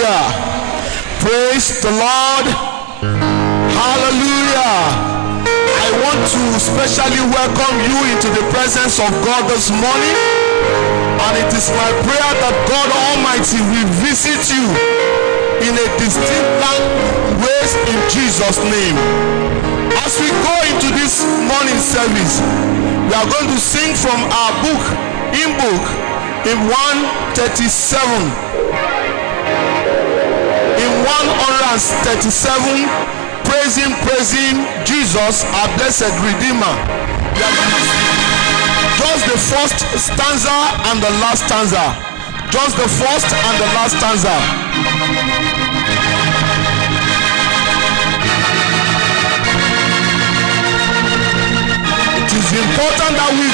Hallelujah. Praise the Lord. Hallelujah. I want to specially welcome you into the presence of God this morning. And it is my prayer that God Almighty will visit you in a distinct ways in Jesus' name. As we go into this morning service, we are going to sing from our book, in 137. In 137, praising Jesus, our blessed Redeemer. Just the first stanza and the last stanza. Just the first and the last stanza. It is important that we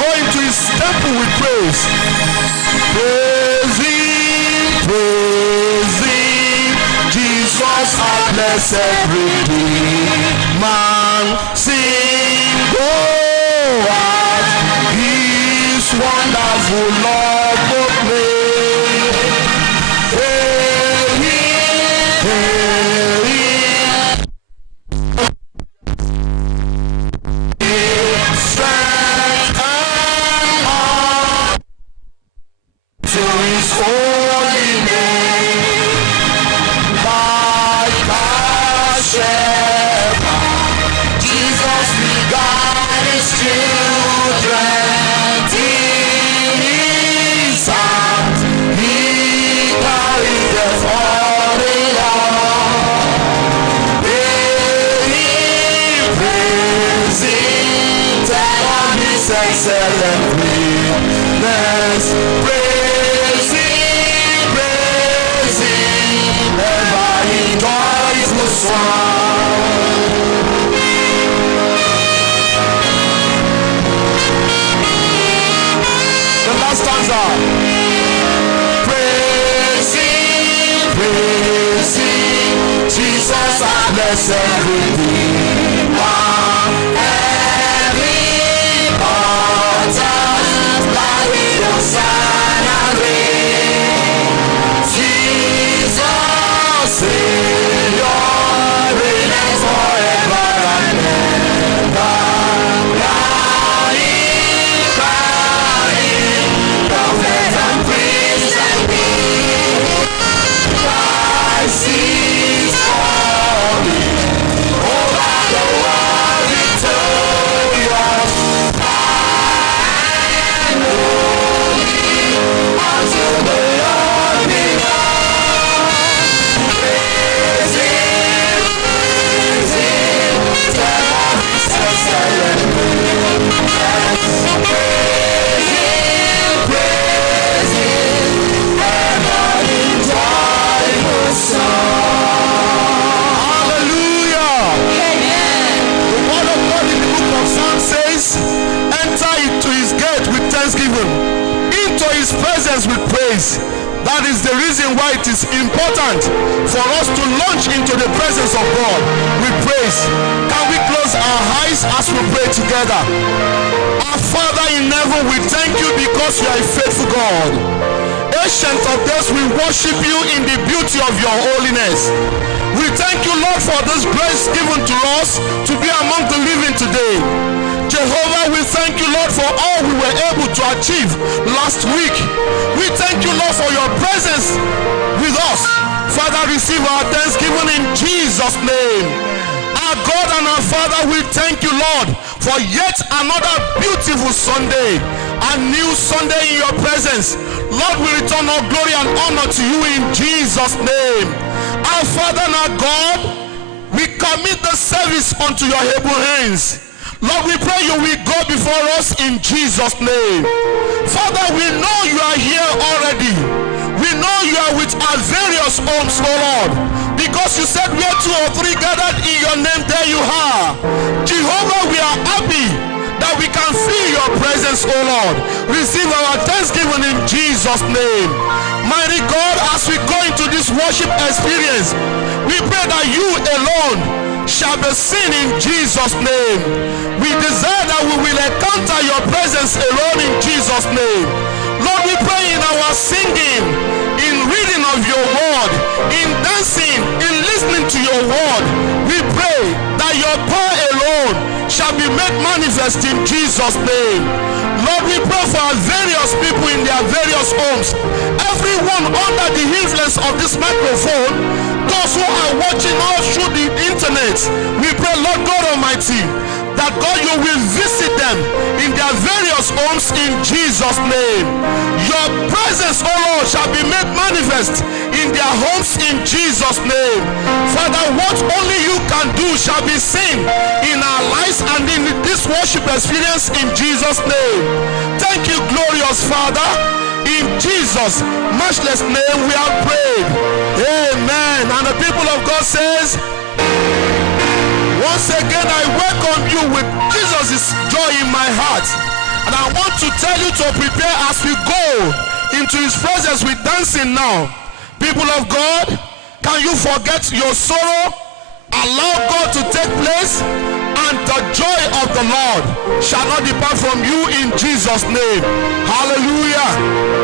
go into his temple with praise. Praising Jesus, our blessed Redeemer. Sing, go out, his wonderful love proclaim. Strength and heart to his holy name, like a shepherd, Jesus will guide his children. In his arms, he carries us all along. Praising, tell of his excellent greatness. Praising, ever he joys the song. The last stanza. Praising, Jesus our blessed Redeemer. Every altar, like with the sun and rain. Jesus, Savior, reigns forever and ever. Crying, prophets and priests and kings. Christ is calling, over the world victorious. And holy, until the Lord belongs. Praising, tell of his excellent greatness. Praising, ever in joyful song. Hallelujah. Amen. The word of God in the book of Psalms says, enter into his gate with thanksgiving, into his presence with praise. That is the reason why it is important for us to launch into the presence of God with praise. Can we close our eyes as we pray together? Our Father in heaven, we thank you because you are a faithful God. Ancient of days, we worship you in the beauty of your holiness. We thank you, Lord, for this grace given to us to be among the living today. Jehovah, we thank you, Lord, for all we were able to achieve last week. We thank you, Lord, for your presence with us. Father, receive our thanksgiving in Jesus' name. Our God and our Father, we thank you, Lord, for yet another beautiful Sunday, a new Sunday in your presence. Lord, we return all glory and honor to you in Jesus' name. Our Father and our God, we commit the service unto your able hands. Lord, we pray you will go before us in Jesus' name. Father, we know you are here already. We know you are with our various homes, oh Lord, because you said where 2 or 3 gathered in your name, there you are. Jehovah, we are happy that we can feel your presence, oh Lord. Receive our thanksgiving in Jesus' name. Mighty God, as we go into this worship experience, we pray that you alone shall be seen in Jesus' name. We desire that we will encounter your presence alone in Jesus' name. Lord, we pray in our singing, in reading of your word, in dancing, in listening to your word. We pray that your power alone shall be made manifest in Jesus' name. Lord, we pray for our various people in their various homes, everyone under the influence of this microphone, those who are watching us through the internet. We pray, Lord God Almighty, that God, you will visit them in their various homes in Jesus' name. Your presence, oh Lord, shall be made manifest in their homes in Jesus' name. Father, what only you can do shall be seen in our lives and in this worship experience in Jesus' name. Thank you, glorious Father. In Jesus' matchless name we have prayed. Amen. And the people of God says, once again, I welcome you with Jesus' joy in my heart. And I want to tell you to prepare as we go into his presence with dancing now. People of God, can you forget your sorrow? Allow God to take place, and the joy of the Lord shall not depart from you in Jesus' name. Hallelujah.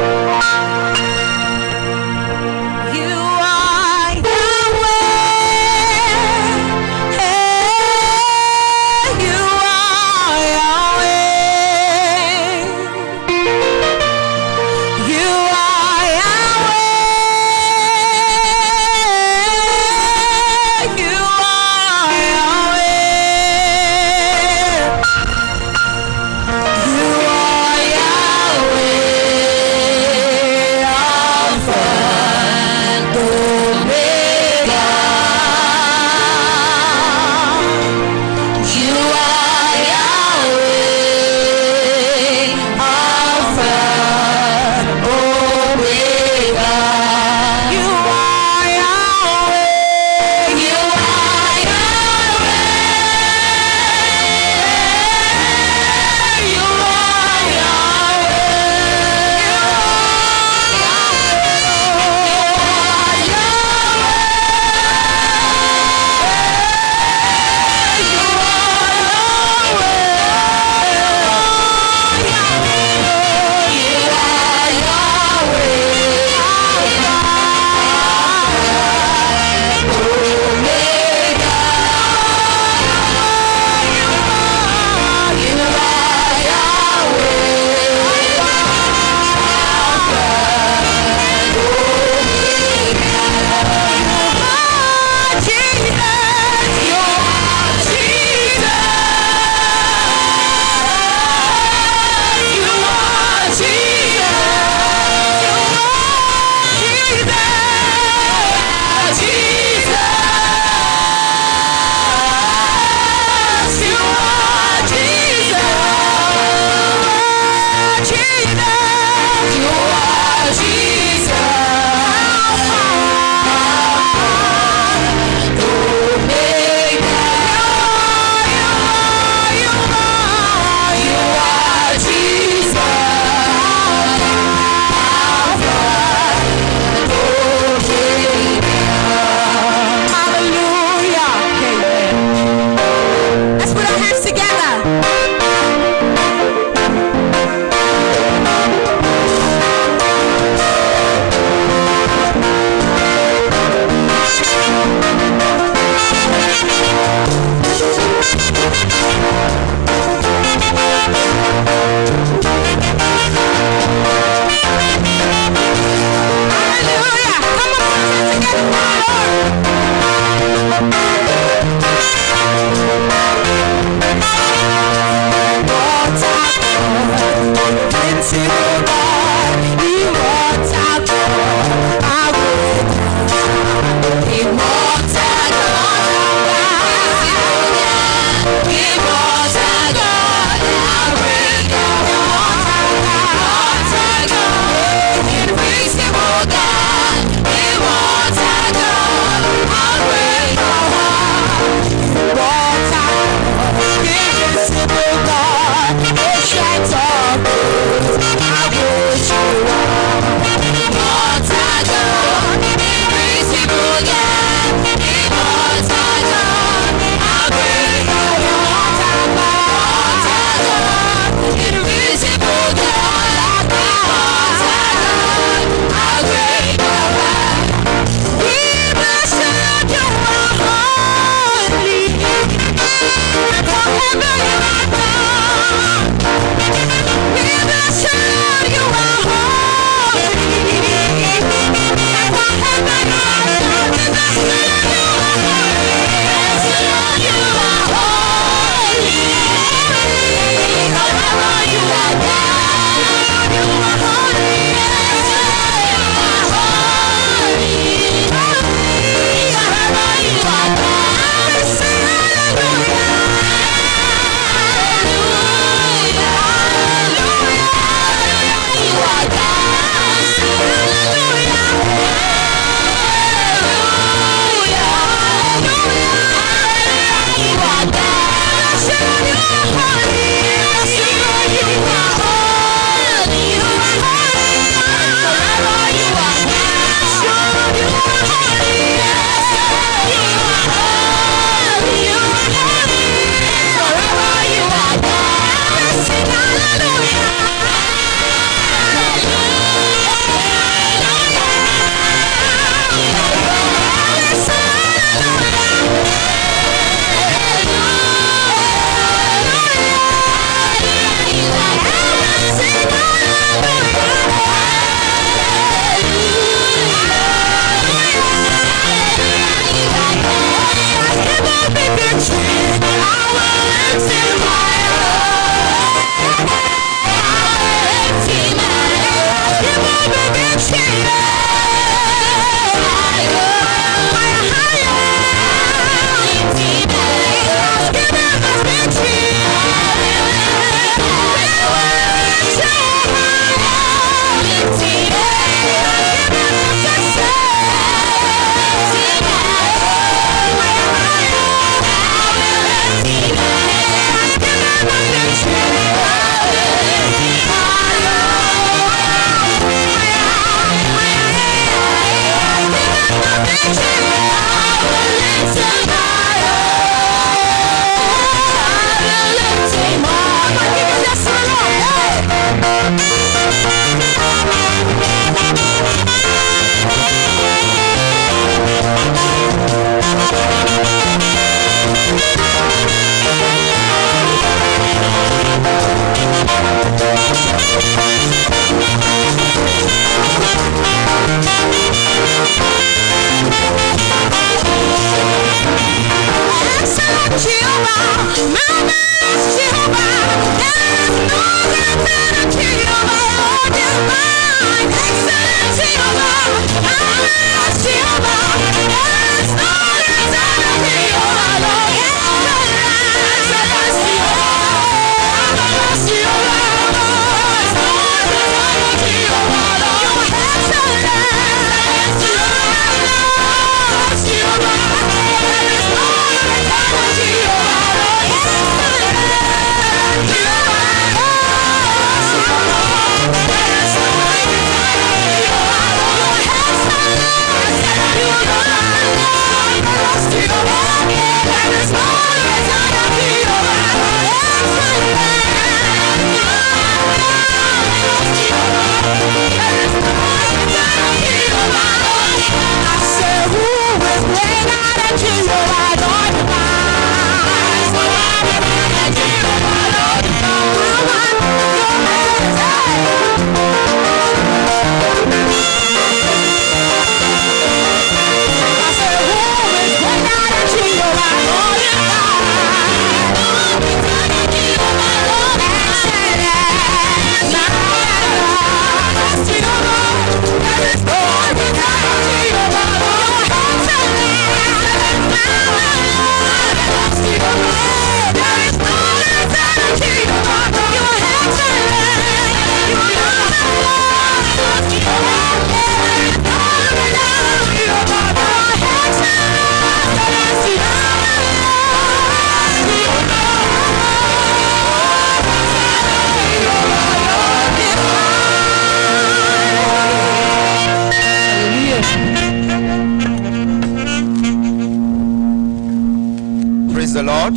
Praise the Lord.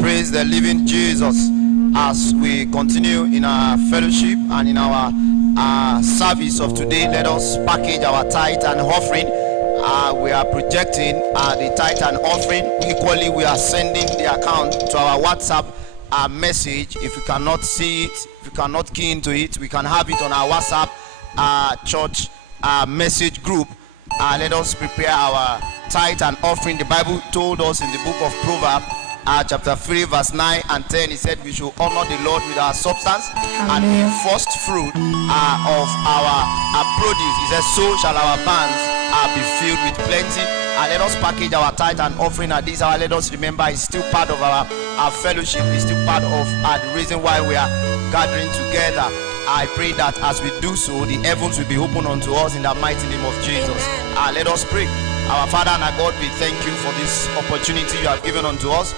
Praise the living Jesus. As we continue in our fellowship and in our service of today, let us package our tithe and offering. We are projecting the tithe and offering. Equally, we are sending the account to our WhatsApp message. If you cannot see it, if you cannot key into it, we can have it on our WhatsApp church message group. Let us prepare our tithe and offering. The Bible told us in the book of Proverbs, chapter 3, verse 9 and 10, he said we should honor the Lord with our substance and the first fruit of our produce. He says, so shall our barns be filled with plenty. Let us package our tithe and offering at this hour. Let us remember it's still part of our fellowship. It's still part of the reason why we are gathering together. I pray that as we do so, the heavens will be open unto us in the mighty name of Jesus. Let us pray. Our Father and our God, we thank you for this opportunity you have given unto us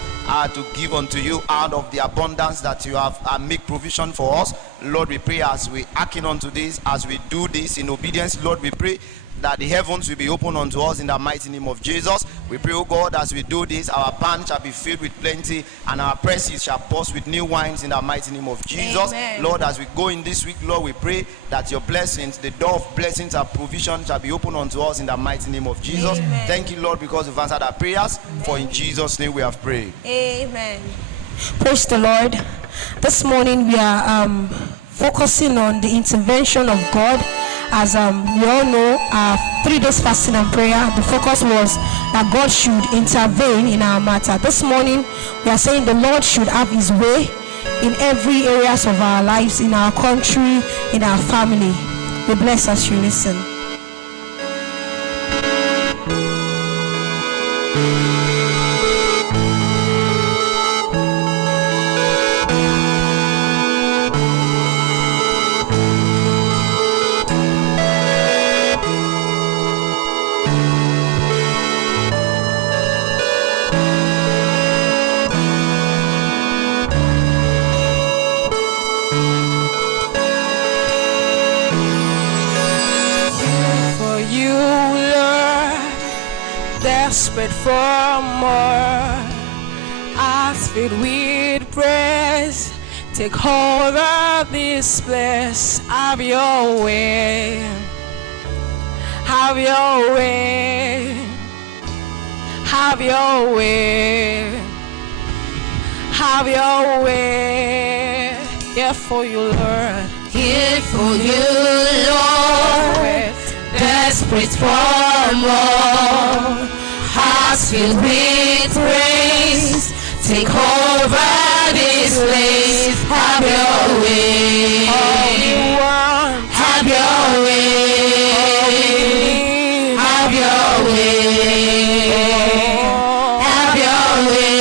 to give unto you out of the abundance that you have make provision for us. Lord, we pray as we hearken unto this, as we do this in obedience, Lord, we pray that the heavens will be open unto us in the mighty name of Jesus. We pray, oh God, as we do this, our barns shall be filled with plenty and our presses shall burst with new wines in the mighty name of Jesus. Amen. Lord, as we go in this week, Lord, we pray that your blessings, the door of blessings and provision shall be open unto us in the mighty name of Jesus. Amen. Thank you, Lord, because you've answered our prayers. For in Jesus' name we have prayed. Amen. Praise the Lord. This morning we are focusing on the intervention of God. As we all know, 3 days fasting and prayer, the focus was that God should intervene in our matter. This morning, we are saying the Lord should have his way in every areas of our lives, in our country, in our family. Be blessed as you listen. Desperate for more, eyes filled with praise. Take hold of this place. Have your way. Have your way. Have your way. Have your way. Here for you, Lord. Here for you, Lord. Desperate for more. Hearts filled with praise. Take over this place. Have your way. Have your way. Have your way. Have your way.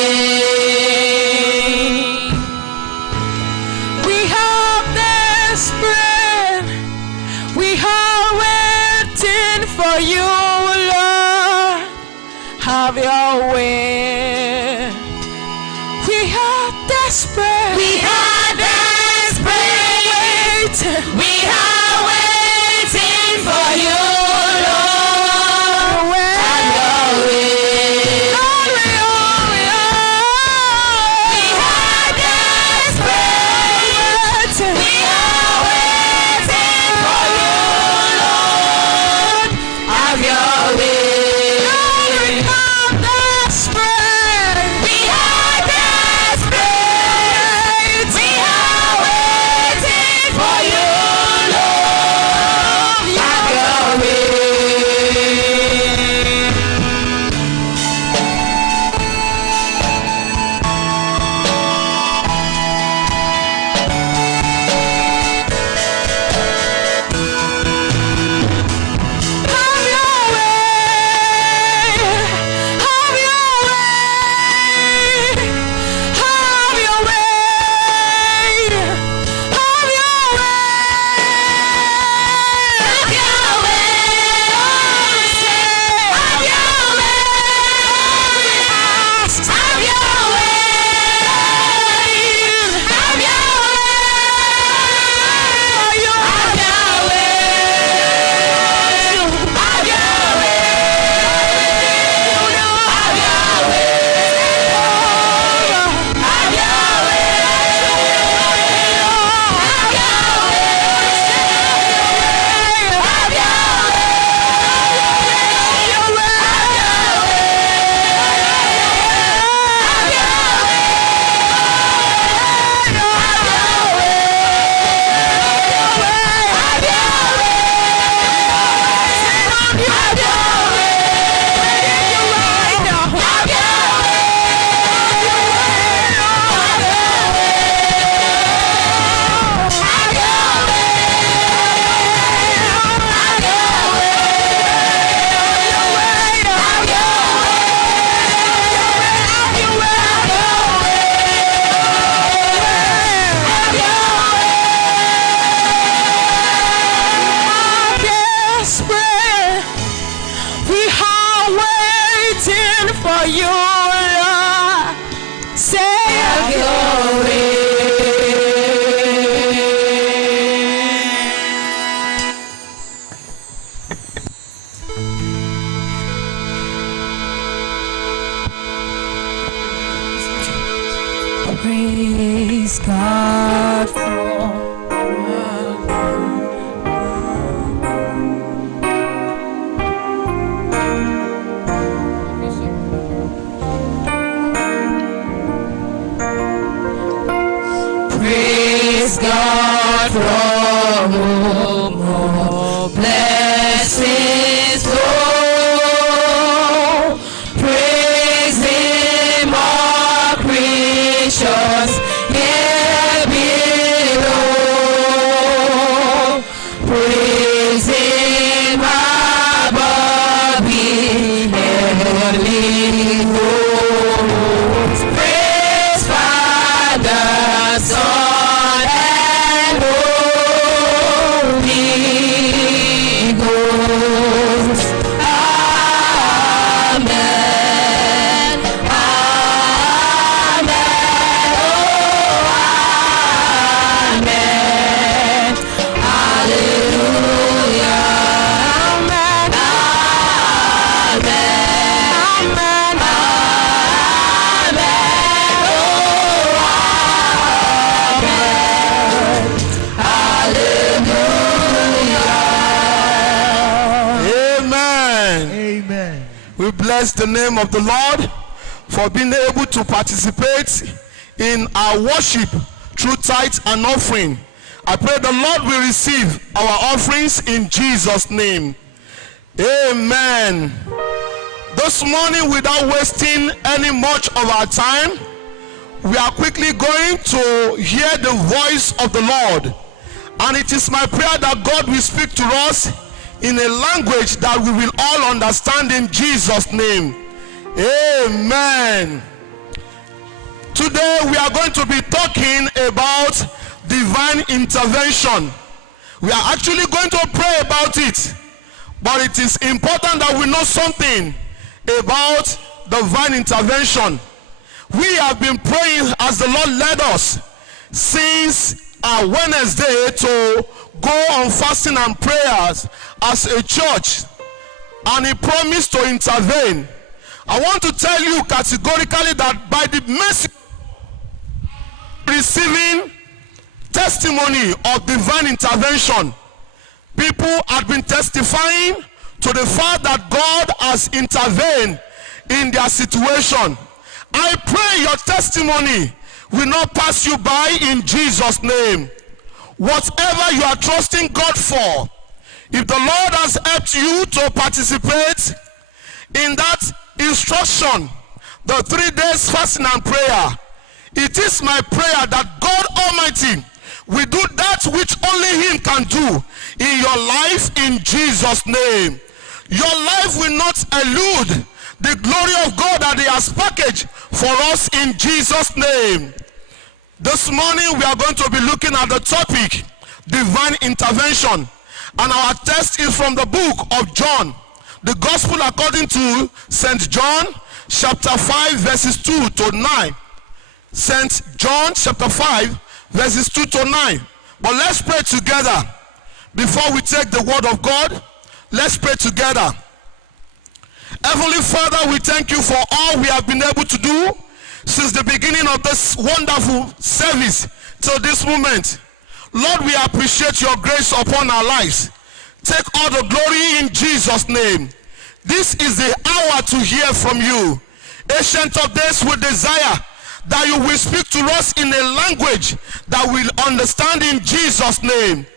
We have desperate. We are waiting for you, Lord. Have your way. We are desperate. We are desperate. We are waiting for you, Lord. Have your way. We are desperate. We are waiting for you, Lord. Have your way. for you, Lord. Say have your way. Praise God for praise God from whom all blessings flow. Praise Him, all creatures here below. Praise Him above the heavenly hosts. Praise Father, Son, and Holy Ghost. Amen. Amen. Oh, amen. Hallelujah. Amen. Amen. Amen. Amen. Amen. We bless the name of the Lord for being able to participate in our worship through tithe and offering. I pray the Lord will receive our offerings in Jesus' name. Amen. This morning, without wasting any much of our time, we are quickly going to hear the voice of the Lord. And it is my prayer that God will speak to us in a language that we will all understand in Jesus' name. Amen. Today we are going to be talking about divine intervention. We are actually going to pray about it, but it is important that we know something about divine intervention. We have been praying as the Lord led us since our Wednesday to go on fasting and prayers as a church, and He promised to intervene. I want to tell you categorically that by the mercy receiving testimony of divine intervention, people have been testifying to the fact that God has intervened in their situation. I pray your testimony will not pass you by in Jesus' name. Whatever you are trusting God for, if the Lord has helped you to participate in that instruction, the 3 days fasting and prayer, it is my prayer that God Almighty will do that which only Him can do in your life in Jesus' name. Your life will not elude the glory of God that He has packaged for us in Jesus' name. This morning we are going to be looking at the topic divine intervention, and our text is from the book of John, the Gospel according to St. John chapter 5 verses 2 to 9. St. John chapter 5 verses 2 to 9. But let's pray together before we take the word of God. Let's pray together. Heavenly Father, we thank you for all we have been able to do since the beginning of this wonderful service till this moment. Lord, we appreciate your grace upon our lives. Take all the glory in Jesus' name. This is the hour to hear from you. Ancient of days, we desire that you will speak to us in a language that we'll understand in Jesus' name.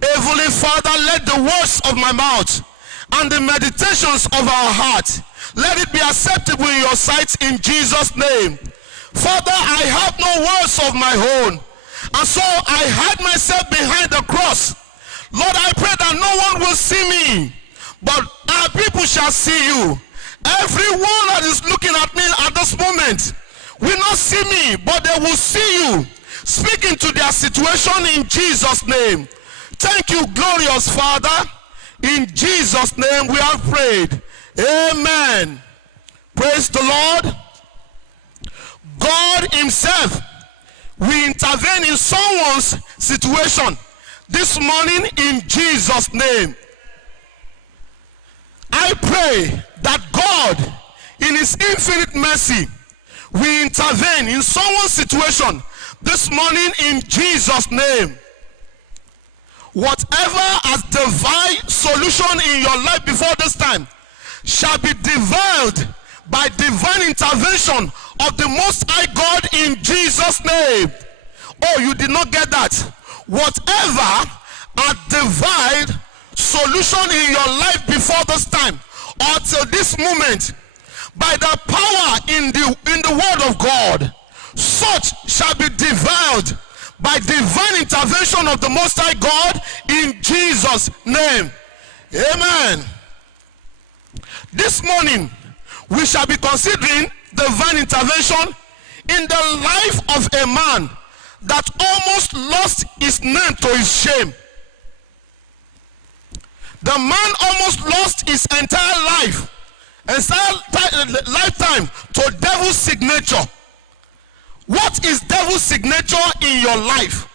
Heavenly Father, let the words of my mouth and the meditations of our heart, let it be acceptable in your sight in Jesus' name. Father, I have no words of my own, and so I hide myself behind the cross. Lord, I pray that no one will see me, but our people shall see you. Everyone that is looking at me at this moment will not see me, but they will see you speaking to their situation in Jesus' name. Thank you, glorious Father. In Jesus' name we have prayed. Amen. Praise the Lord. God himself will intervene in someone's situation this morning in Jesus' name. I pray that God, in his infinite mercy, will intervene in someone's situation this morning in Jesus' name. Whatever has divine solution in your life before this time shall be devoured by divine intervention of the Most High God in Jesus' name. Oh, you did not get that. Whatever a divine solution in your life before this time or till this moment, by the power in the word of God, such shall be devoured by divine intervention of the Most High God in Jesus' name. Amen. This morning, we shall be considering divine intervention in the life of a man that almost lost his name to his shame. The man almost lost his entire lifetime to devil's signature. What is devil's signature in your life?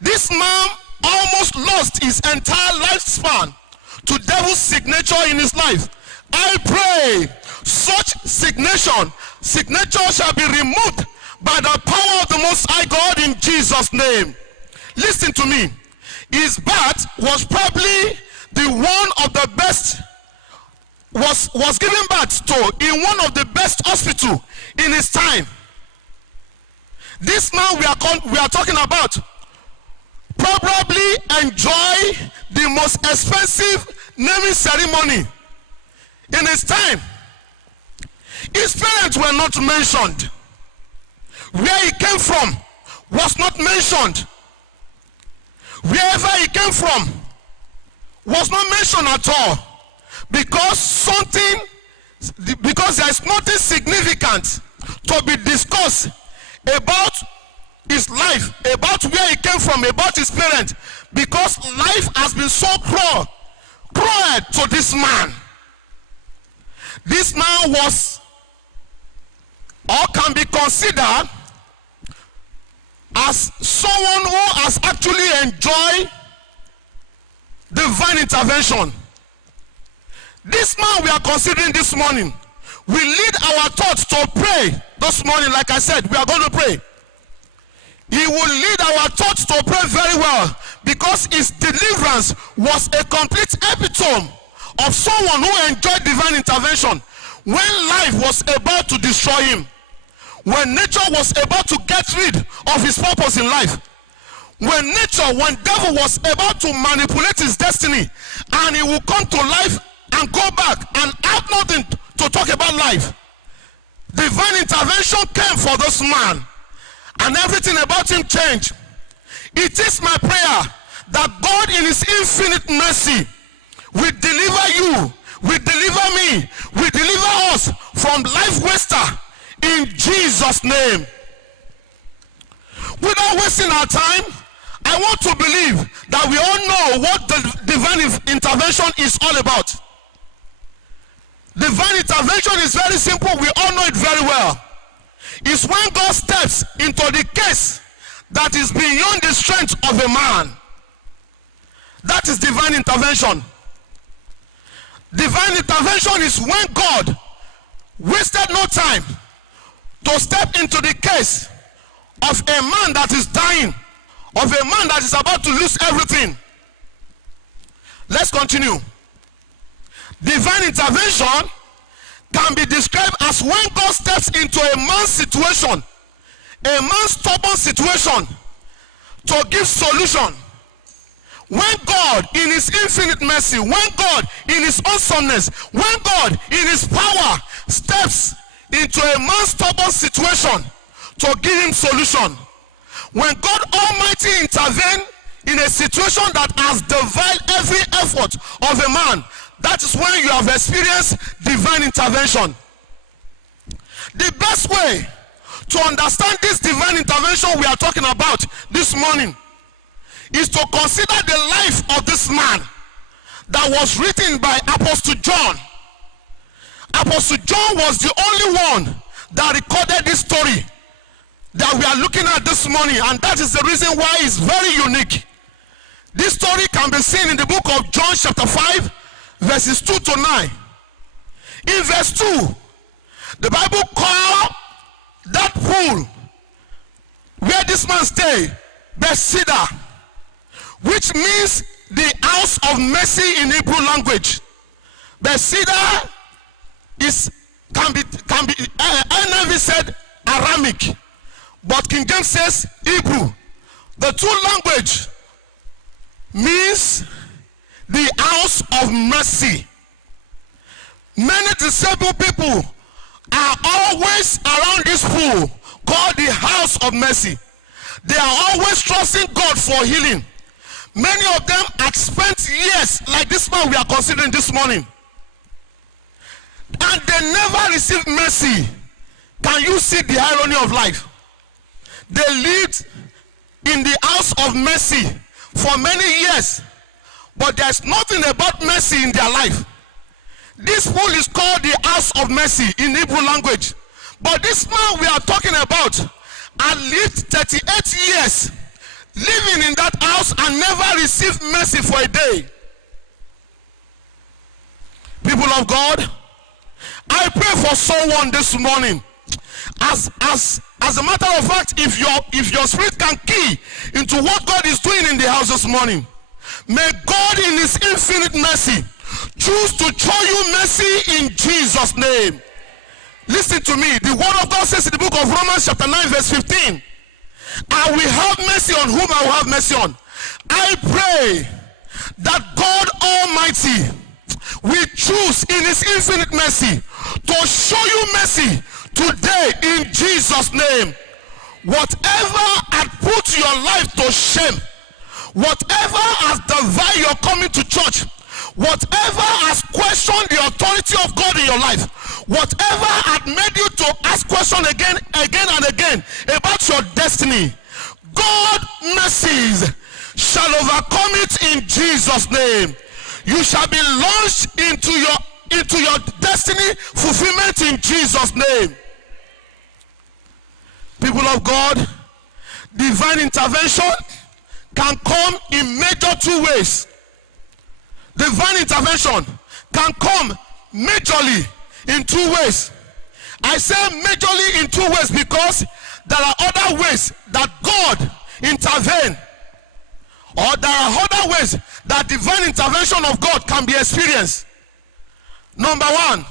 This man almost lost his entire lifespan to devil's signature in his life. I pray such signature shall be removed by the power of the Most High God in Jesus' name. Listen to me. His birth was probably the one of the best, was given birth to in one of the best hospitals in his time. This man we are talking about probably enjoy the most expensive naming ceremony in his time. His parents were not mentioned. Where he came from was not mentioned. Wherever he came from was not mentioned at all, because there is nothing significant to be discussed about his life, about where he came from, about his parents, because life has been so cruel to this man. This man was, or can be considered as someone who has actually enjoyed divine intervention. This man we are considering this morning will lead our thoughts to pray this morning. Like I said, we are going to pray. He will lead our thoughts to pray very well, because his deliverance was a complete epitome of someone who enjoyed divine intervention when life was about to destroy him, when nature was about to get rid of his purpose in life, when devil was about to manipulate his destiny, and he will come to life and go back and have nothing to talk about life. Divine intervention came for this man, and everything about him changed. It is my prayer that God in his infinite mercy will deliver you, will deliver me, will deliver us from life waster in Jesus' name. Without wasting our time, I want to believe that we all know what the divine intervention is all about. Divine intervention is very simple. We all know it very well. It's when God steps into the case that is beyond the strength of a man. That is divine intervention. Divine intervention is when God wasted no time to step into the case of a man that is dying, of a man that is about to lose everything. Let's continue. Divine intervention can be described as when God steps into a man's situation, a man's stubborn situation, to give solution. When God in his infinite mercy, when God in his awesomeness, when God in his power steps into a man's stubborn situation to give him solution. When God Almighty intervenes in a situation that has divided every effort of a man, that is when you have experienced divine intervention. The best way to understand this divine intervention we are talking about this morning is to consider the life of this man that was written by Apostle John. Apostle John was the only one that recorded this story that we are looking at this morning, and that is the reason why it's very unique. This story can be seen in the book of John chapter 5 verses 2 to 9. In verse 2, the Bible called that pool where this man stayed Bethesda, which means the house of mercy in Hebrew language. Bethesda can be NIV said Aramaic, but King James says Hebrew. The two language means the house of mercy. Many disabled people are always around this pool called the house of mercy. They are always trusting God for healing. Many of them have spent years like this man we are considering this morning, and they never received mercy. Can you see the irony of life? They lived in the house of mercy for many years, but there's nothing about mercy in their life. This pool is called the house of mercy in Hebrew language, but this man we are talking about had lived 38 years living in that house and never received mercy for a day. People of God, I pray for someone this morning. As a matter of fact, if your spirit can key into what God is doing in the house this morning, may God in his infinite mercy choose to show you mercy in Jesus' name. Listen to me. The word of God says in the book of Romans chapter 9 verse 15, I will have mercy on whom I will have mercy on. I pray that God Almighty will choose in his infinite mercy to show you mercy today in Jesus' name. Whatever had put your life to shame, whatever has divided your coming to church, whatever has questioned the authority of God in your life, whatever had made you to ask questions again and again about your destiny, God mercies shall overcome it in Jesus' name. You shall be launched into your destiny fulfillment in Jesus' name. People of God, divine intervention can come in major two ways. Divine intervention can come majorly in two ways. I say majorly in two ways because there are other ways that God intervenes, or there are other ways that divine intervention of God can be experienced. Number one,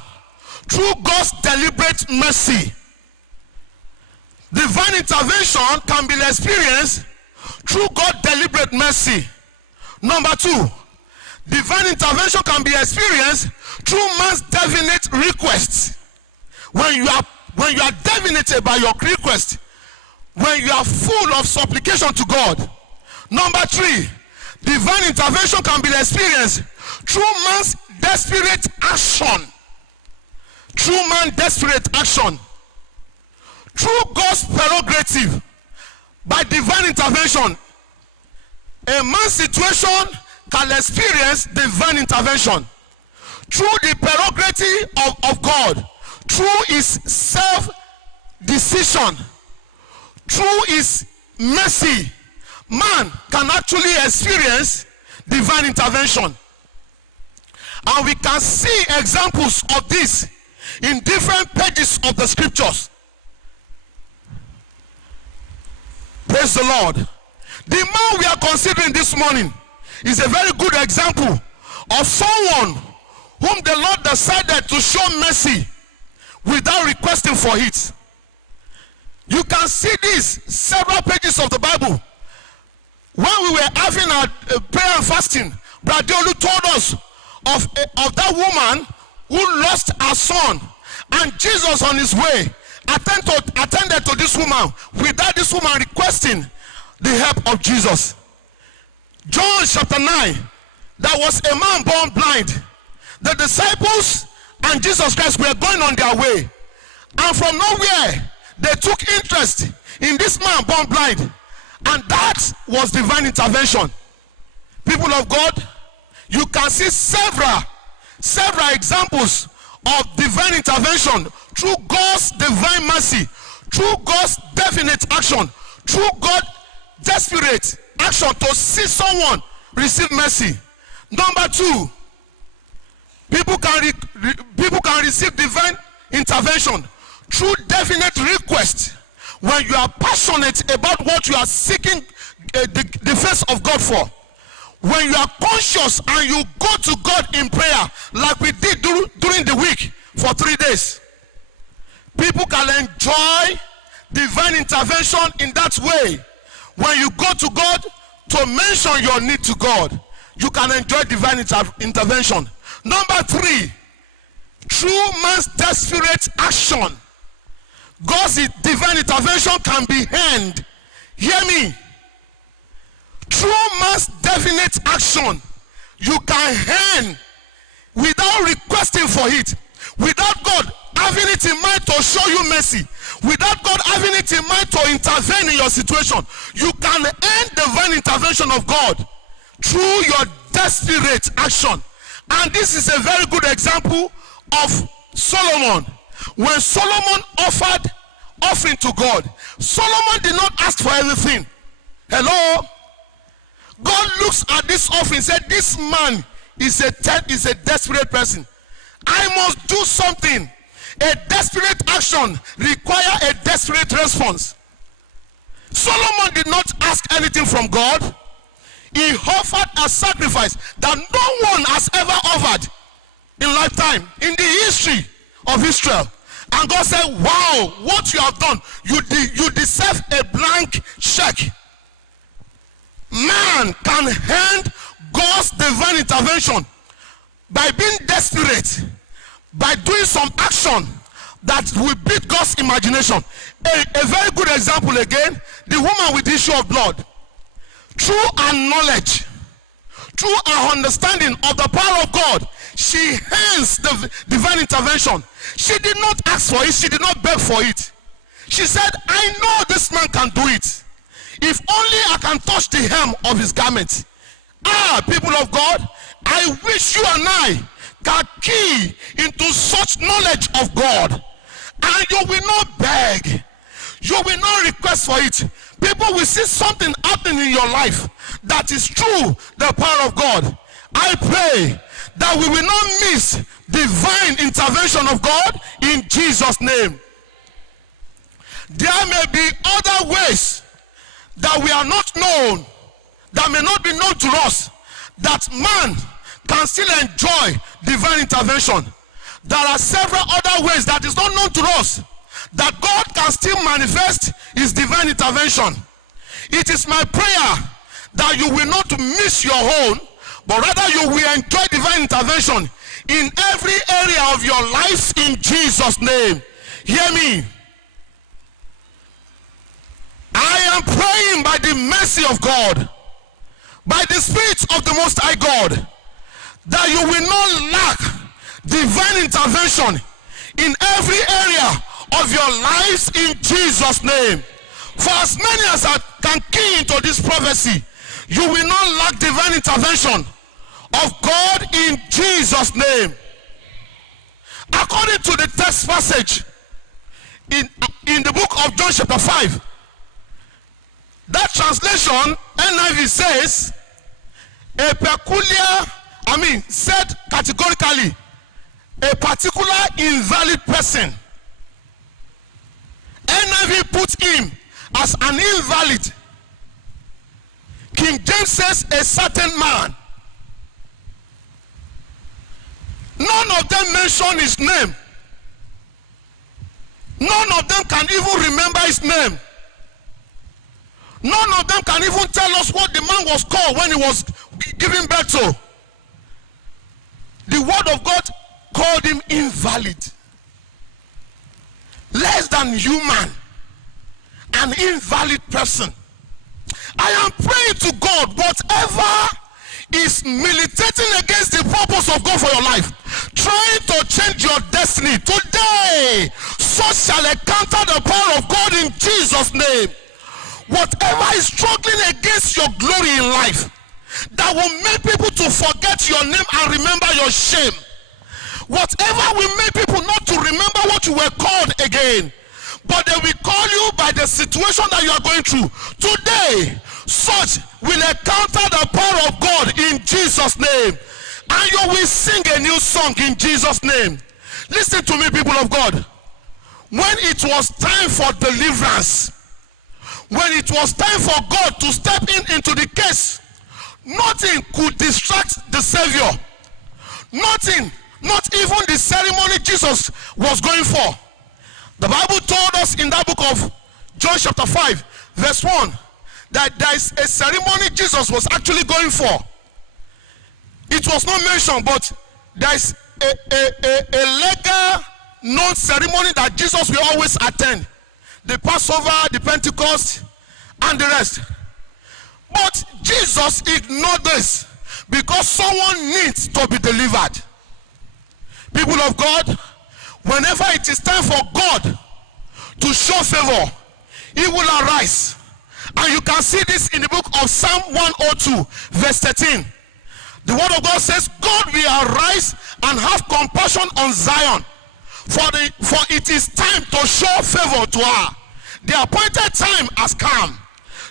through God's deliberate mercy. Divine intervention can be experienced through God's deliberate mercy. Number two, divine intervention can be experienced through man's definite requests. When you are divinated by your request, when you are full of supplication to God. Number three, divine intervention can be experienced through man's desperate action. Through man's desperate action. Through God's prerogative, by divine intervention, a man's situation can experience divine intervention. Through the prerogative of God, through his self-decision, through his mercy, man can actually experience divine intervention. And we can see examples of this in different pages of the scriptures. Praise the Lord. The man we are considering this morning is a very good example of someone whom the Lord decided to show mercy without requesting for it. You can see this several pages of the Bible. When we were having our prayer and fasting, Brother Olu told us of that woman who lost her son, and Jesus on his way attended to this woman without this woman requesting the help of Jesus. John chapter 9, there was a man born blind. The disciples and Jesus Christ were going on their way, and from nowhere they took interest in this man born blind, and that was divine intervention. People of God, you can see several examples of divine intervention, through God's divine mercy, through God's definite action, through God's desperate action to see someone receive mercy. Number two, people can receive divine intervention through definite request. When you are passionate about what you are seeking the face of God for, when you are conscious and you go to God in prayer, like we did during the week for 3 days, people can enjoy divine intervention in that way. When you go to God to mention your need to God, you can enjoy divine intervention. Number three, through man's desperate action, God's divine intervention can be earned. Hear me. Through man's definite action, you can earn without requesting for it, without God having it in mind to show you mercy, without God having it in mind to intervene in your situation. You can earn divine intervention of God through your desperate action. And this is a very good example of Solomon. When Solomon offered offering to God, Solomon did not ask for everything. Hello? God looks at this offering and said, this man is a desperate person. I must do something. A desperate action requires a desperate response. Solomon did not ask anything from God. He offered a sacrifice that no one has ever offered in lifetime in the history of Israel. And God said, wow, what you have done, you deserve a blank check. Man can hand God's divine intervention by being desperate, by doing some action that will beat God's imagination. A very good example again, the woman with the issue of blood. Through her knowledge, through her understanding of the power of God, she hands the divine intervention. She did not ask for it, she did not beg for it. She said, I know this man can do it. If only I can touch the hem of his garment. People of God, I wish you and I can key into such knowledge of God. And you will not beg. You will not request for it. People will see something happening in your life that is true, the power of God. I pray that we will not miss divine intervention of God in Jesus' name. There may be other ways that we are not known, that may not be known to us, that man can still enjoy divine intervention. There are several other ways that is not known to us, that God can still manifest his divine intervention. It is my prayer that you will not miss your own, but rather you will enjoy divine intervention in every area of your life in Jesus' name. Hear me. I am praying by the mercy of God, by the Spirit of the Most High God, that you will not lack divine intervention in every area of your lives in Jesus' name. For as many as can key into this prophecy, you will not lack divine intervention of God in Jesus' name. According to the text passage in the book of John chapter 5, that translation, NIV says, said categorically, a particular invalid person. NIV puts him as an invalid. King James says a certain man. None of them mention his name. None of them can even remember his name. None of them can even tell us what the man was called when he was giving birth to. The word of God called him invalid. Less than human. An invalid person. I am praying to God, whatever is militating against the purpose of God for your life, trying to change your destiny today, such shall encounter the power of God in Jesus' name. Whatever is struggling against your glory in life, that will make people to forget your name and remember your shame, Whatever will make people not to remember what you were called again, but they will call you by the situation that you are going through. Today, such will encounter the power of God in Jesus' name. And you will sing a new song in Jesus' name. Listen to me, people of God. When it was time for deliverance, when it was time for God to step into the case, nothing could distract the Savior. Nothing, not even the ceremony Jesus was going for. The Bible told us in that book of John chapter 5 verse 1 that there is a ceremony Jesus was actually going for. It was not mentioned, but there is a legal known ceremony that Jesus will always attend. The Passover, the Pentecost, and the rest. But Jesus ignored this because someone needs to be delivered. People of God, whenever it is time for God to show favor, he will arise. And you can see this in the book of Psalm 102 verse 13. The word of God says, God will arise and have compassion on Zion, for it is time to show favor to her. The appointed time has come.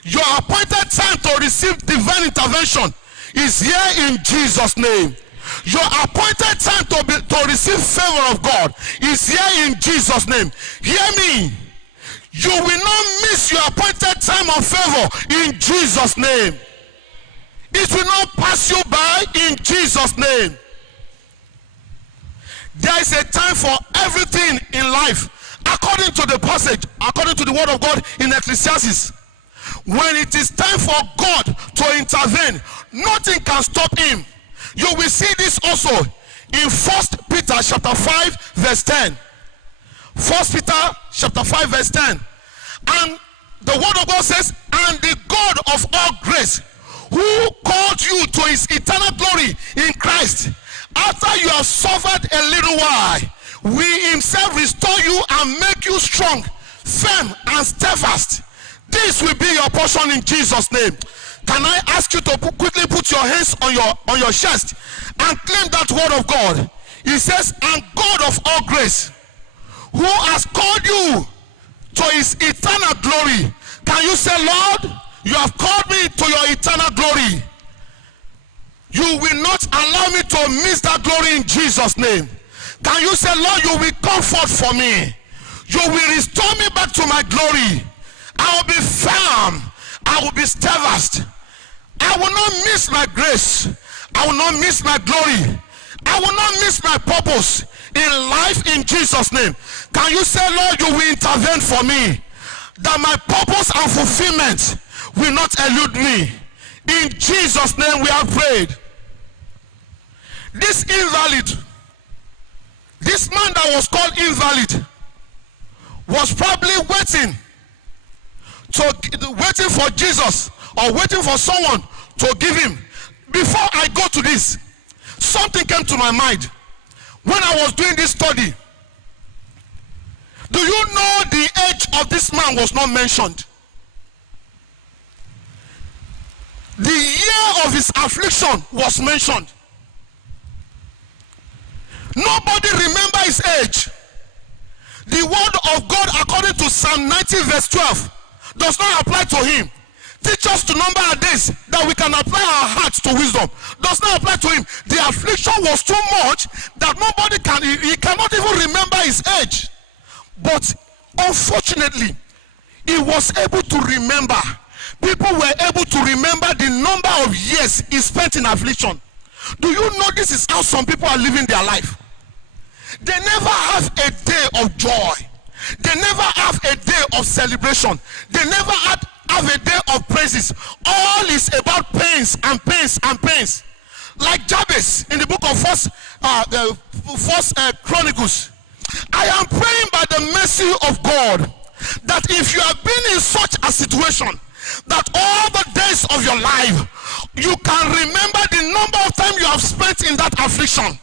Your appointed time to receive divine intervention is here in Jesus' name. Your appointed time to receive favor of God is here in Jesus' name. Hear me. You will not miss your appointed time of favor in Jesus' name. It will not pass you by in Jesus' name. There is a time for everything in life. According to the passage, according to the word of God in Ecclesiastes, when it is time for God to intervene, nothing can stop him. You will see this also in 1 Peter chapter 5 verse 10. 1 Peter chapter 5 verse 10. And the word of God says, and the God of all grace, who called you to his eternal glory in Christ, after you have suffered a little while, will himself restore you and make you strong, firm, and steadfast. This will be your portion in Jesus' name. Can I ask you to quickly put your hands on your chest and claim that word of God? He says, and God of all grace, who has called you to his eternal glory. Can you say, Lord, you have called me to your eternal glory. You will not allow me to miss that glory in Jesus' name. Can you say, Lord, you will comfort for me. You will restore me back to my glory. I will be firm. I will be steadfast. I will not miss my grace. I will not miss my glory. I will not miss my purpose in life in Jesus' name. Can you say, Lord, you will intervene for me, that my purpose and fulfillment will not elude me. In Jesus' name we have prayed. This invalid, this man that was called invalid, was probably waiting for Jesus, or waiting for someone to give him. Before I go to this, something came to my mind when I was doing this study. Do you know the age of this man was not mentioned? The year of his affliction was mentioned. Nobody remember his age. The word of God, according to Psalm 90 verse 12, does not apply to him. Teach us to number our days that we can apply our hearts to wisdom. Does not apply to him. The affliction was too much that nobody he cannot even remember his age. But unfortunately, he was able to remember. People were able to remember the number of years he spent in affliction. Do you know this is how some people are living their life? They never have a day of joy. They never have a day of celebration. They never have a day of praises. All is about pains and pains and pains. Like Jabez in the book of First Chronicles. I am praying by the mercy of God that if you have been in such a situation, that all the days of your life, you can remember the number of time you have spent in that affliction.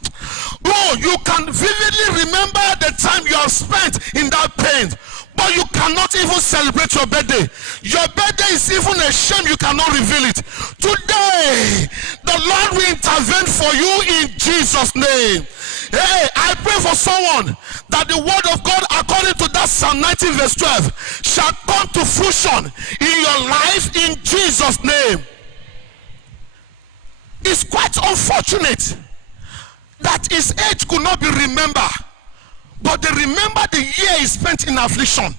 Oh, you can vividly remember the time you have spent in that pain. but you cannot even celebrate your birthday. Your birthday is even a shame you cannot reveal it. Today, the Lord will intervene for you in Jesus' name. Hey, I pray for someone that the word of God, according to that Psalm 90 verse 12, shall come to fruition in your life in Jesus' name. It's quite unfortunate that his age could not be remembered, but they remember the year he spent in affliction.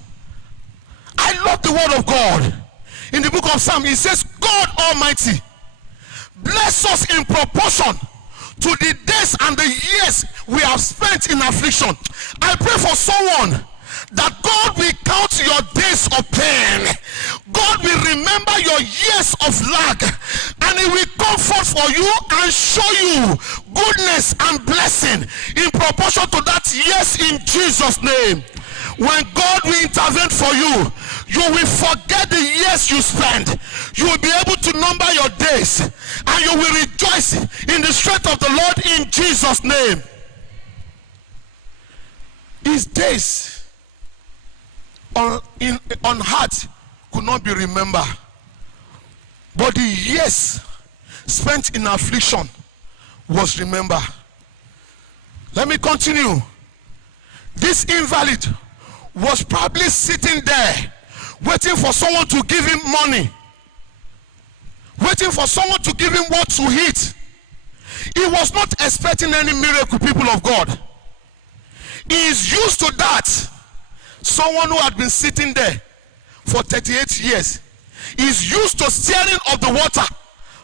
I love the word of God. In the book of Psalm, it says, God Almighty, bless us in proportion to the days and the years we have spent in affliction. I pray for someone that God will count your days of pain. God will remember your years of lag, and He will come forth for you and show you goodness and blessing in proportion to that years in Jesus' name. When God will intervene for you, you will forget the years you spent. You will be able to number your days, and you will rejoice in the strength of the Lord in Jesus' name. His days on heart could not be remembered, but the years spent in affliction was remembered. Let me continue. This invalid was probably sitting there waiting for someone to give him money, waiting for someone to give him what to eat. He was not expecting any miracle, people of God. He is used to that. Someone who had been sitting there for 38 years is used to stirring of the water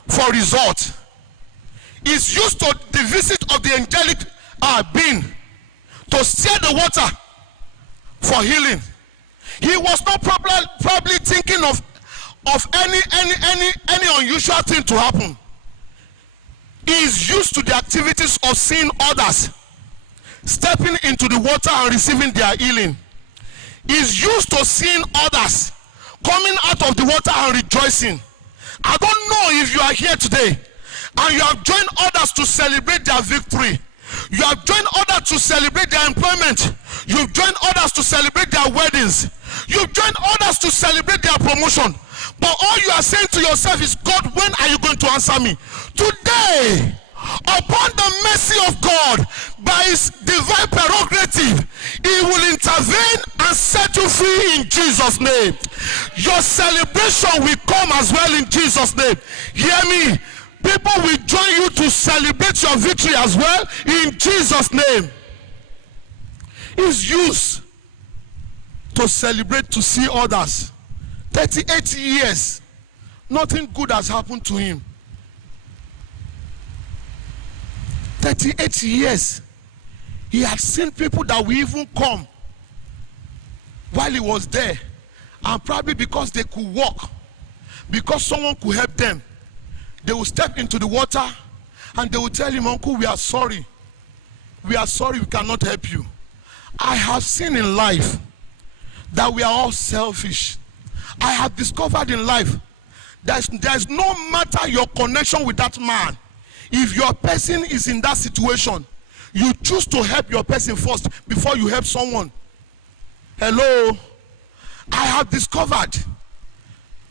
for result. Is used to the visit of the angelic being to stir the water for healing. He was not probably thinking of any unusual thing to happen. He is used to the activities of seeing others stepping into the water and receiving their healing. He is used to seeing others coming out of the water and rejoicing. I don't know if you are here today and you have joined others to celebrate their victory. You have joined others to celebrate their employment. You've joined others to celebrate their weddings. You've joined others to celebrate their promotion. But all you are saying to yourself is, God, when are you going to answer me? Today, upon the mercy of God, by His divine prerogative, He will intervene and set you free in Jesus' name. Your celebration will come as well in Jesus' name. Hear me. People will join you to celebrate your victory as well in Jesus' name. He's used to celebrate, to see others. 38 years, nothing good has happened to him. 38 years, he had seen people that will even come while he was there, and probably because they could walk, because someone could help them, they will step into the water and they will tell him, Uncle, we are sorry. We are sorry, we cannot help you. I have seen in life that we are all selfish. I have discovered in life that there's no matter your connection with that man. If your person is in that situation, you choose to help your person first before you help someone. Hello? I have discovered.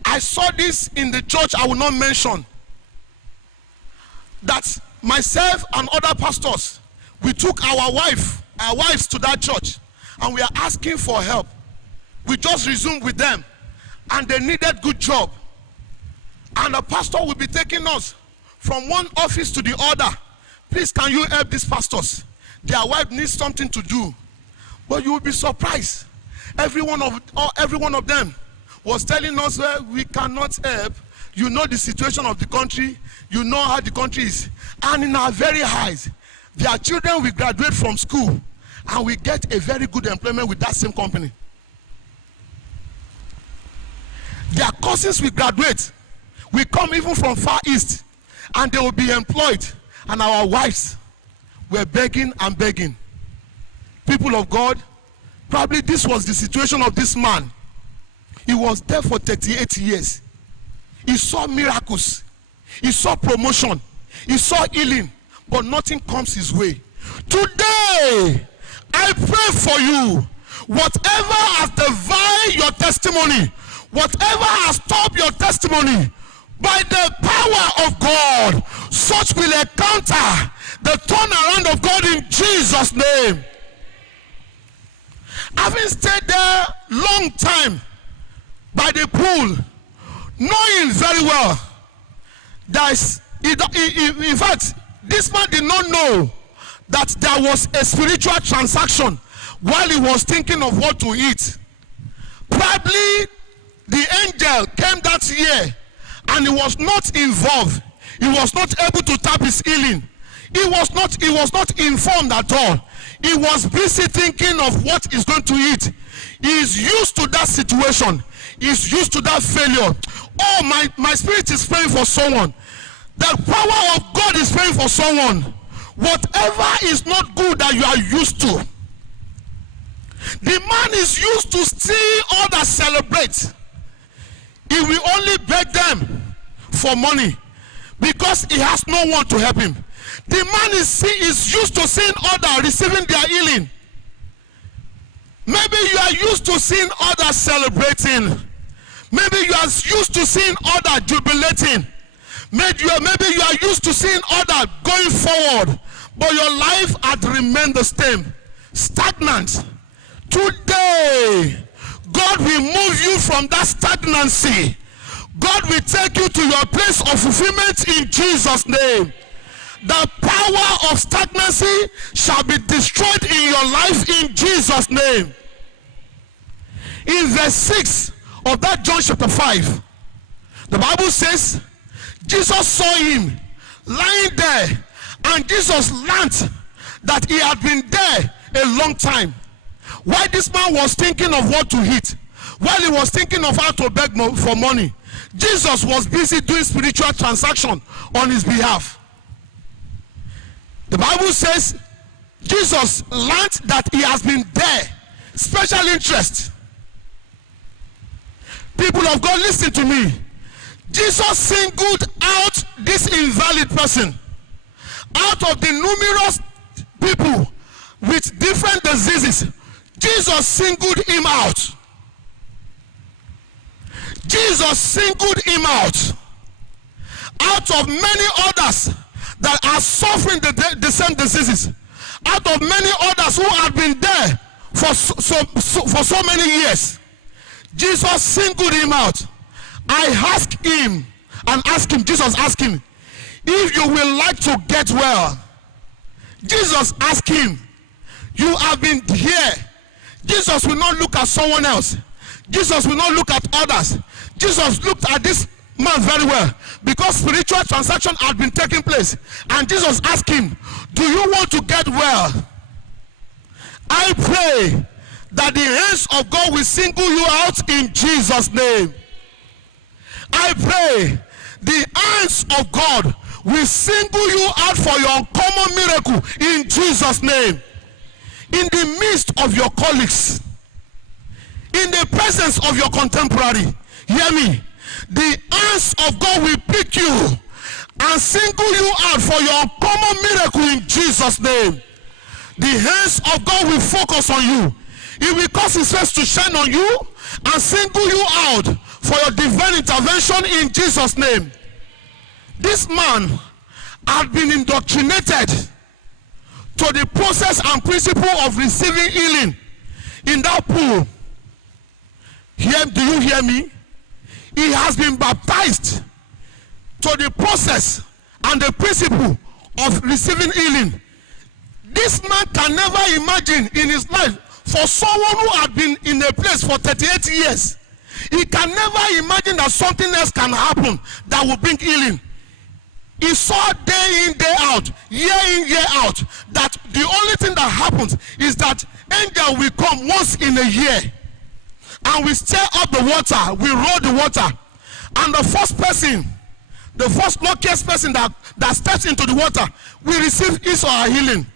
I saw this in the church I will not mention. That myself and other pastors, we took our wives to that church, and we are asking for help. We just resumed with them, and they needed good job. And the pastor will be taking us from one office to the other. Please, can you help these pastors? Their wife needs something to do. But you will be surprised. Every one of them was telling us, well, we cannot help. You know the situation of the country. You know how the country is. And in our very eyes, their children will graduate from school and we get a very good employment with that same company. Their cousins will graduate. We come even from far east, and they will be employed. And our wives were begging and begging. People of God, probably this was the situation of this man. He was there for 38 years. He saw miracles. He saw promotion. He saw healing. But nothing comes his way. Today, I pray for you. Whatever has divided your testimony, whatever has stopped your testimony, by the power of God, such will encounter the turnaround of God in Jesus' name. Having stayed there long time by the pool, knowing very well that in fact, this man did not know that there was a spiritual transaction while he was thinking of what to eat. Probably the angel came that year and he was not involved. He was not able to tap his healing. He was not informed at all. He was busy thinking of what he's going to eat. He is used to that situation. He is used to that failure. Oh, my spirit is praying for someone. The power of God is praying for someone. Whatever is not good that you are used to. The man is used to see others celebrate. He will only beg them for money because he has no one to help him. The man is used to seeing others receiving their healing. Maybe you are used to seeing others celebrating. Maybe you are used to seeing others jubilating. Maybe you are used to seeing others going forward, but your life had remained the same, stagnant. Today, God will move you from that stagnancy. God will take you to your place of fulfillment in Jesus' name. The power of stagnancy shall be destroyed in your life in Jesus' name. In verse 6 of that John chapter 5, the Bible says, Jesus saw him lying there, and Jesus learned that he had been there a long time. While this man was thinking of what to eat, while he was thinking of how to beg for money, Jesus was busy doing spiritual transaction on his behalf. The Bible says Jesus learned that he has been there. Special interest. People of God, listen to me. Jesus singled out this invalid person out of the numerous people with different diseases. Jesus singled him out. Jesus singled him out of many others that are suffering the same diseases, out of many others who have been there for so many years. Jesus singled him out. I asked him, Jesus asked him, if you will like to get well. Jesus asked him, you have been here. Jesus will not look at someone else. Jesus will not look at others. Jesus looked at this man very well because spiritual transaction had been taking place, and Jesus asked him, do you want to get well? I pray that the hands of God will single you out in Jesus' name. I pray the hands of God will single you out for your uncommon miracle in Jesus' name. In the midst of your colleagues, in the presence of your contemporary, hear me, the hands of God will pick you and single you out for your uncommon miracle in Jesus' name. The hands of God will focus on you. He will cause his face to shine on you and single you out for your divine intervention in Jesus' name. This man had been indoctrinated to the process and principle of receiving healing in that pool. Do you hear me? He has been baptized to the process and the principle of receiving healing. This man can never imagine in his life, for someone who had been in a place for 38 years, he can never imagine that something else can happen that will bring healing. He saw day in, day out, year in, year out, that the only thing that happens is that angel will come once in a year and we stir up the water, we roll the water, and the first luckiest person that steps into the water will receive his or her healing.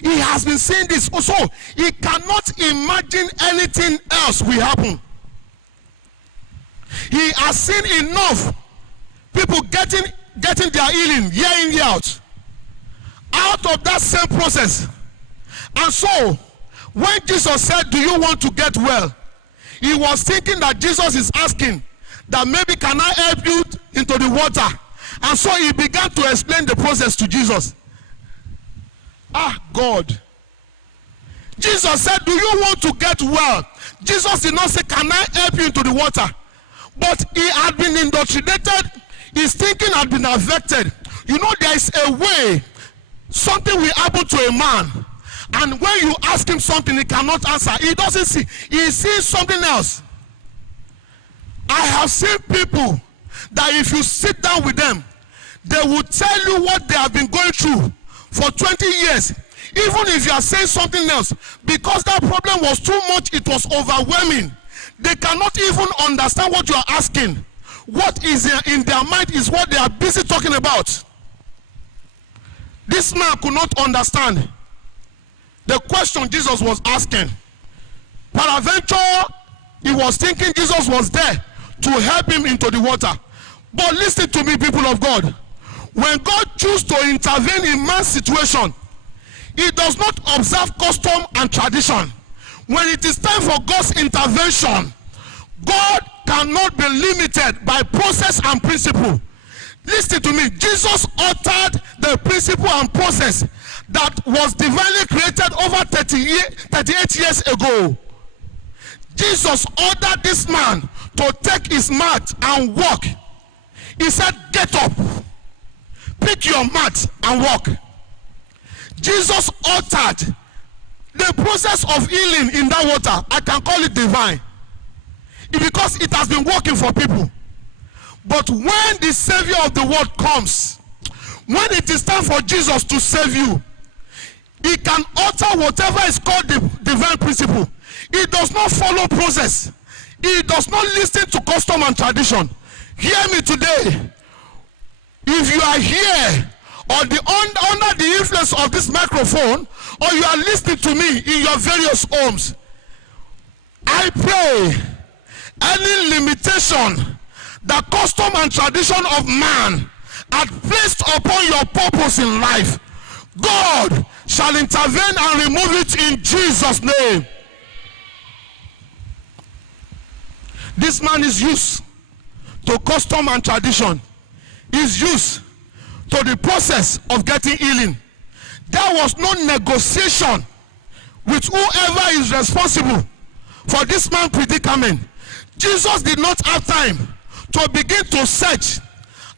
He has been seeing this, so he cannot imagine anything else will happen. He has seen enough people getting their healing year in, year out of that same process. And so When Jesus said, do you want to get well? He was thinking that Jesus is asking that maybe can I help you into the water? And so he began to explain the process to Jesus. God. Jesus said, do you want to get well? Jesus did not say, can I help you into the water? But he had been indoctrinated. His thinking had been affected. You know, there is a way something will happen to a man, and when you ask him something, he cannot answer. He doesn't see. He sees something else. I have seen people that if you sit down with them, they will tell you what they have been going through for 20 years. Even if you are saying something else, because that problem was too much, it was overwhelming. They cannot even understand what you are asking. What is in their mind is what they are busy talking about. This man could not understand the question Jesus was asking. Peradventure, he was thinking Jesus was there to help him into the water. But listen to me, people of God. When God chooses to intervene in man's situation, he does not observe custom and tradition. When it is time for God's intervention, God cannot be limited by process and principle. Listen to me. Jesus uttered the principle and process that was divinely created over 38 years ago. Jesus ordered this man to take his mat and walk. He said, get up, pick your mat and walk. Jesus uttered the process of healing in that water. I can call it divine, because it has been working for people. But when the Savior of the world comes, when it is time for Jesus to save you, he can utter whatever is called the divine principle. He does not follow process. He does not listen to custom and tradition. Hear me today. If you are here or under the influence of this microphone, or you are listening to me in your various homes, I pray any limitation that custom and tradition of man had placed upon your purpose in life, God shall intervene and remove it in Jesus' name. This man is used to custom and tradition. He's used to the process of getting healing. There was no negotiation with whoever is responsible for this man's predicament. Jesus did not have time to begin to search.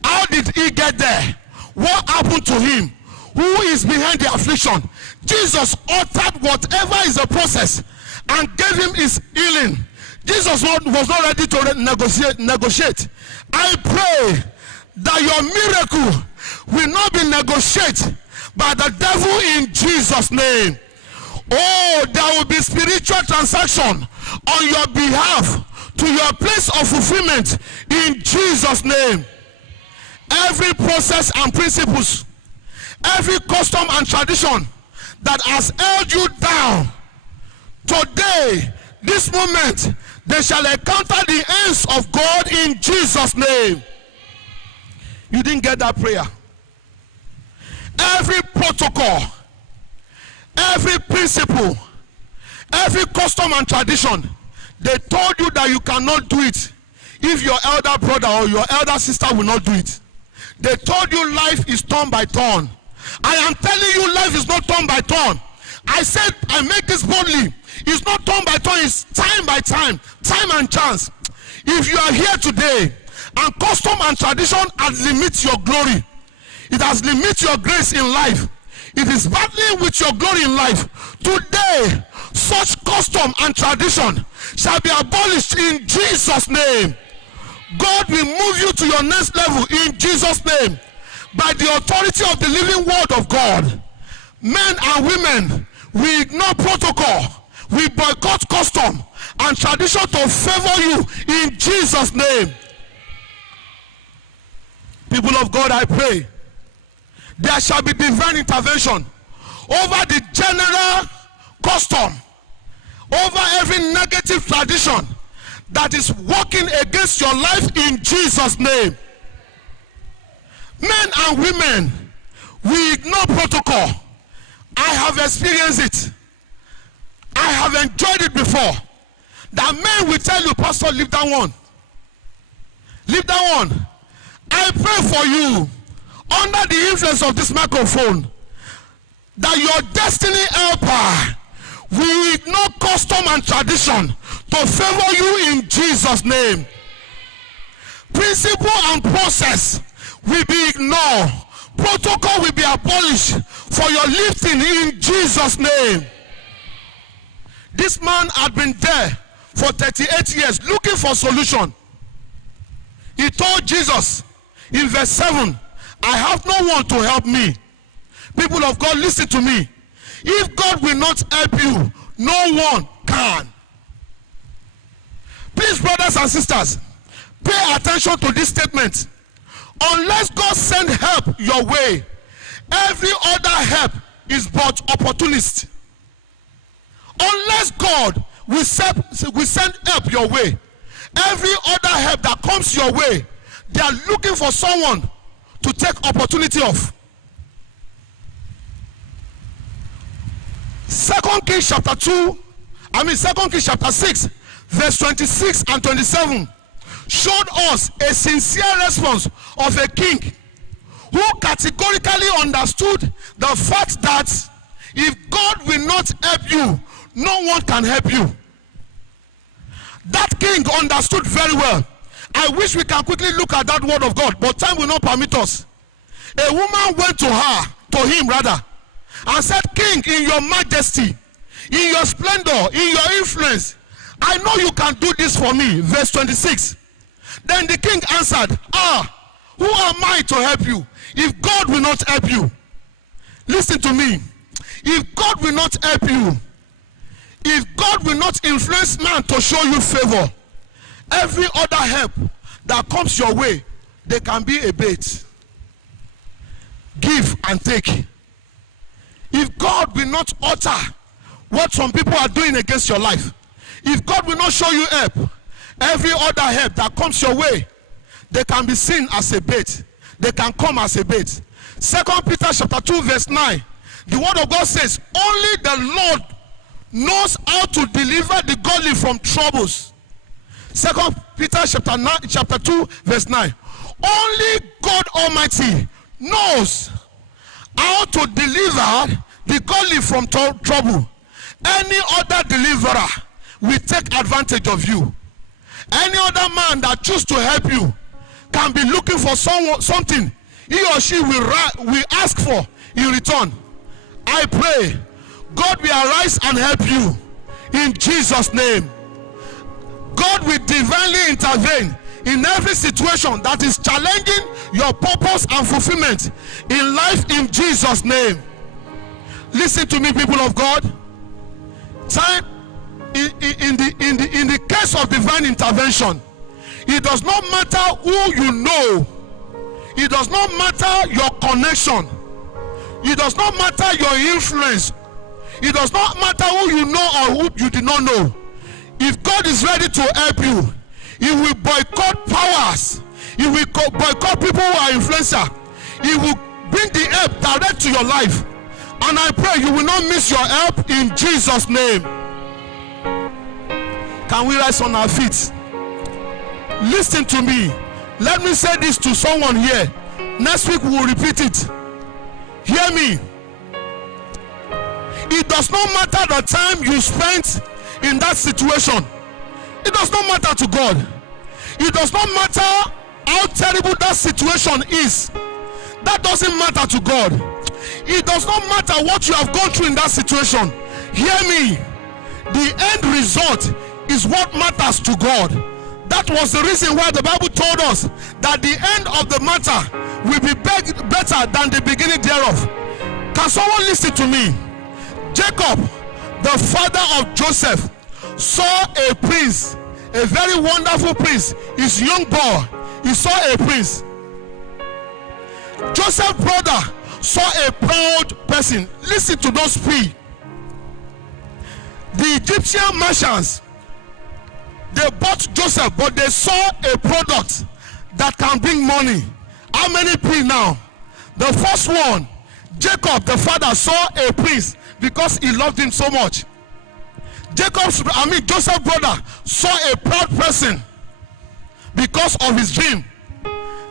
How did he get there? What happened to him? Who is behind the affliction? Jesus uttered whatever is the process and gave him his healing. Jesus was not ready to negotiate. I pray that your miracle will not be negotiated by the devil in Jesus' name. Oh, there will be spiritual transaction on your behalf to your place of fulfillment in Jesus' name. Every process and principles, every custom and tradition that has held you down, today, this moment, they shall encounter the hands of God in Jesus' name. You didn't get that prayer. Every protocol, every principle, every custom and tradition, they told you that you cannot do it if your elder brother or your elder sister will not do it. They told you life is turn by turn. I am telling you, life is not turn by turn. I said, I make this boldly. It's not turn by turn, it's time by time, time and chance. If you are here today and custom and tradition has limited your glory, it has limited your grace in life, it is battling with your glory in life, today such custom and tradition shall be abolished in Jesus' name. God will move you to your next level in Jesus' name by the authority of the living word of God. Men and women, we ignore protocol, we boycott custom and tradition to favor you in Jesus' name. People of God, I pray there shall be divine intervention over the general custom, over every negative tradition that is working against your life in Jesus' name. Men and women, we ignore protocol. I have experienced it. I have enjoyed it before. That men will tell you, Pastor, leave that one. Leave that one. I pray for you, under the influence of this microphone, that your destiny helper will ignore custom and tradition to favor you in Jesus' name. Principle and process will be ignored. Protocol will be abolished for your lifting in Jesus' name. This man had been there for 38 years looking for solution. He told Jesus in verse 7, I have no one to help me. People of God, listen to me. If God will not help you, no one can. Please, brothers and sisters, pay attention to this statement. Unless God send help your way, every other help is but opportunist. Unless God will send help your way, every other help that comes your way, they are looking for someone to take opportunity of. 2 Kings chapter 6, verse 26 and 27 showed us a sincere response of a king who categorically understood the fact that if God will not help you, no one can help you. That king understood very well. I wish we can quickly look at that word of God, but time will not permit us. A woman went to him, and said, King, in your majesty, in your splendor, in your influence, I know you can do this for me. Verse 26. Then the king answered, who am I to help you if God will not help you? Listen to me. If God will not help you, if God will not influence man to show you favor, every other help that comes your way, they can be a bait. Give and take. If God will not utter what some people are doing against your life, if God will not show you help, every other help that comes your way, they can be seen as a bait. They can come as a bait. 2 Peter chapter 2 verse 9, the word of God says, only the Lord knows how to deliver the godly from troubles. 2 Peter chapter 2 verse 9. Only God Almighty knows how to deliver the godly from trouble. Any other deliverer will take advantage of you. Any other man that chooses to help you can be looking for something he or she will ask for in return. I pray God will arise and help you in Jesus' name. God will divinely intervene in every situation that is challenging your purpose and fulfillment in life in Jesus' name. Listen to me, people of God. Time in the case of divine intervention, it does not matter who you know, it does not matter your connection, it does not matter your influence, it does not matter who you know or who you do not know. If God is ready to help you, he will boycott powers, he will boycott people who are influencer, he will bring the help direct to your life. And I pray you will not miss your help in Jesus' name. Can we rise on our feet? Listen to me. Let me say this to someone here. Next week we will repeat it. Hear me. It does not matter the time you spent in that situation. It does not matter to God. It does not matter how terrible that situation is. That doesn't matter to God. It does not matter what you have gone through in that situation. Hear me. The end result is what matters to God. That was the reason why the Bible told us that the end of the matter will be better than the beginning thereof. Can someone listen to me? Jacob, the father of Joseph, saw a prince, a very wonderful prince. His young boy, he saw a prince. Joseph's brother saw a proud person. Listen to those three. The Egyptian merchants, they bought Joseph, but they saw a product that can bring money. How many P now? The first one, Jacob the father saw a prince because he loved him so much. Joseph's brother saw a proud person because of his dream.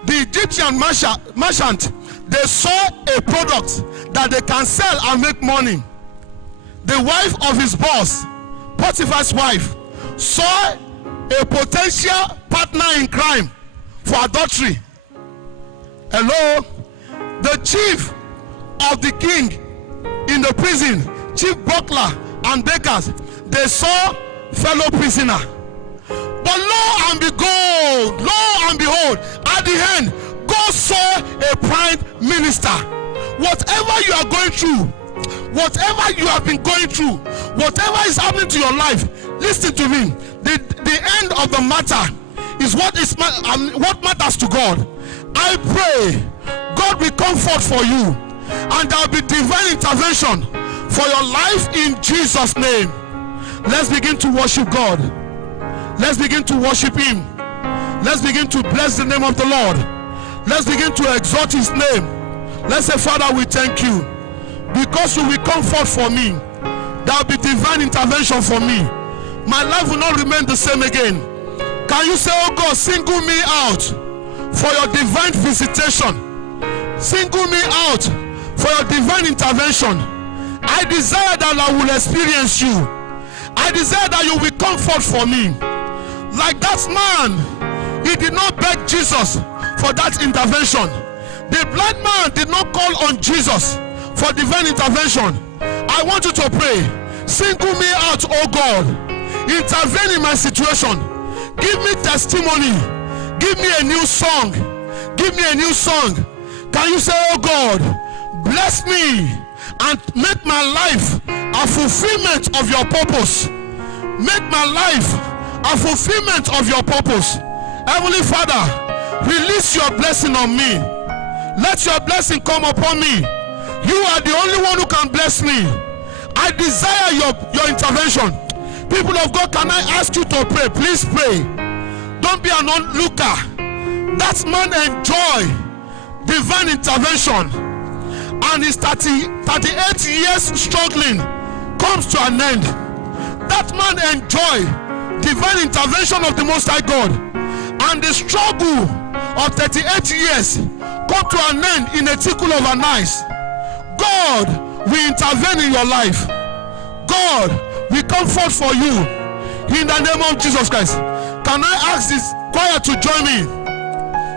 The Egyptian merchant, they saw a product that they can sell and make money. The wife of his boss, Potiphar's wife, saw a potential partner in crime for adultery. Hello? The chief of the king in the prison, chief buckler and bakers, they saw fellow prisoner. But lo and behold, at the end, God saw a prime minister. Whatever you are going through, whatever you have been going through, whatever is happening to your life, listen to me. The end of the matter is what matters to God. I pray God will come forth for you, and there will be divine intervention for your life in Jesus' name. Let's begin to worship God. Let's begin to worship Him. Let's begin to bless the name of the Lord. Let's begin to exalt His name. Let's say, Father, we thank you because you will come forth for me. There will be divine intervention for me. My life will not remain the same again. Can you say, oh God, single me out for your divine visitation? Single me out for your divine intervention. I desire that I will experience you. I desire that you will come forth for me. Like that man, he did not beg Jesus for that intervention. The blind man did not call on Jesus for divine intervention. I want you to pray. Single me out, oh God. Intervene in my situation. Give me testimony. Give me a new song. Give me a new song. Can you say, oh God, bless me and make my life a fulfillment of your purpose. Make my life a fulfillment of your purpose. Heavenly Father, release your blessing on me. Let your blessing come upon me. You are the only one who can bless me. I desire your intervention. People of God, can I ask you to pray? Please pray. Don't be an onlooker. That man enjoy divine intervention, and his 38 years struggling comes to an end. That man enjoy divine intervention of the Most High God, and the struggle of 38 years come to an end in a tickle of an eyes. God will intervene in your life. God will come forth for you in the name of Jesus Christ. Can I ask this choir to join me?